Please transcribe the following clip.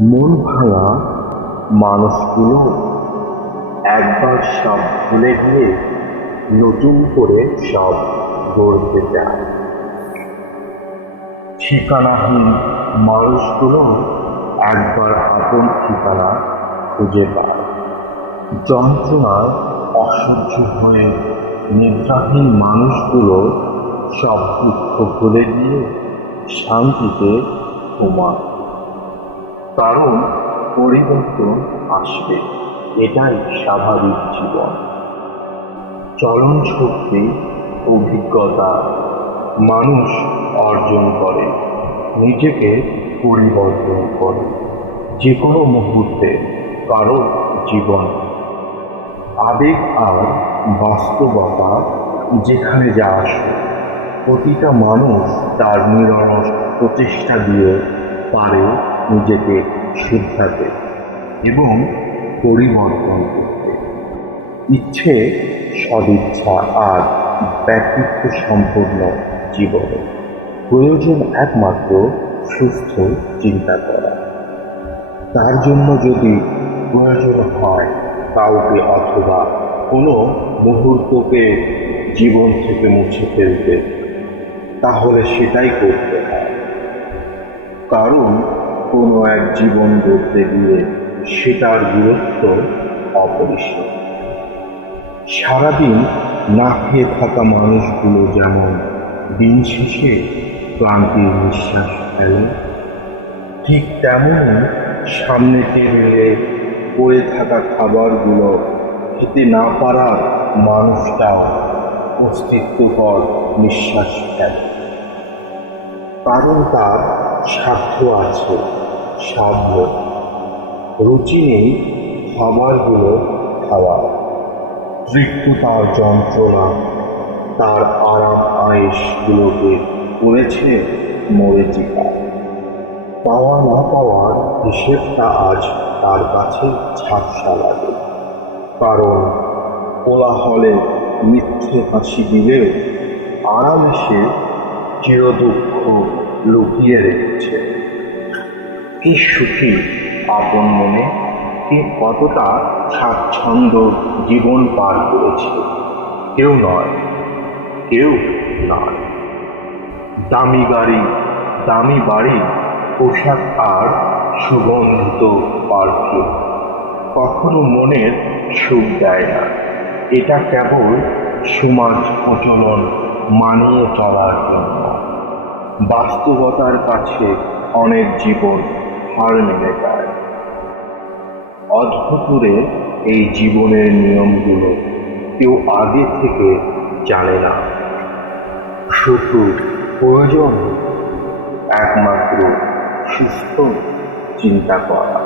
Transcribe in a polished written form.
মন ভাঙা মানুষগুলো একবার সব ভুলে গিয়ে নতুন করে সব গড়তে চায়। ঠিকানাহীন মানুষগুলো একবার আপন ঠিকানা খুঁজে পায়। যন্ত্রণায় অসহ্য হয়ে নিদ্রাহীন মানুষগুলো সব দুঃখ ভুলে গিয়ে শান্তিতে ঘুমায়। কারণ পরিবর্তন আসবে, এটাই স্বাভাবিক জীবন। চলন শক্তি, অভিজ্ঞতা মানুষ অর্জন করে, নিজেকে পরিবর্তন করে যে কোনো মুহূর্তে। কারণ জীবন আবেগ আর বাস্তবতা যেখানে যা আসে, প্রতিটা মানুষ তার নিরলস প্রচেষ্টা দিয়ে পারে নিজেকে শুধরাতে এবং পরিবর্তন করতে। ইচ্ছে, সদিচ্ছা আর ব্যক্তিত্ব সম্পূর্ণ জীবনে প্রয়োজন একমাত্র সুস্থ চিন্তা করা। তার জন্য যদি প্রয়োজন হয় কাউকে অথবা কোনো মুহূর্তকে জীবন থেকে মুছে ফেলতে, তাহলে সেটাই করতে হয়। কারণ কোনো এক জীবন গড়তে গিয়ে সেটার গুরুত্ব অপরিসীম। সারাদিন না খেয়ে থাকা মানুষগুলো যেমন দিন শেষে ক্লান্তির নিঃশ্বাস ফেলে, ঠিক তেমনই সামনে টেবিলে পড়ে থাকা খাবারগুলো খেতে না পারার মানুষটাও অস্তিত্বকর নিঃশ্বাস ফেলে। কারণ তার স্বার্থ আছে, সাধ্য, রুচি নেই খাবারগুলো খাওয়া। তৃপ্ততার যন্ত্রণা তার আরাম আয়েশগুলোকে করেছে মরীচিকা। পাওয়া না পাওয়ার হিসেবটা আজ তার কাছে ঝাপসা লাগে। কারণ কোলাহলে মিথ্যে হাসি দিলেও আরামে সে চিরদুঃখ লুকিয়ে রেখেছে। কি সুখী আপন মনে, কি কতটা স্বাচ্ছন্দ্য জীবন পার করেছে। কেউ নয়, কেউ নয়। দামি গাড়ি, দামি বাড়ি, পোশাক আর সুগন্ধিত পারফিউম কখনো মনের সুখ দেয় না। এটা কেবল সমাজ প্রচলন মানিয়ে চলার জন্য। বাস্তবতার কাছে অনেক জীবন হার মেনে যায়। অদ্ভুতুরে এই জীবনের নিয়মগুলো কেউ আগে থেকে জানে না। শুধু প্রয়োজন একমাত্র সুস্থ চিন্তা করা।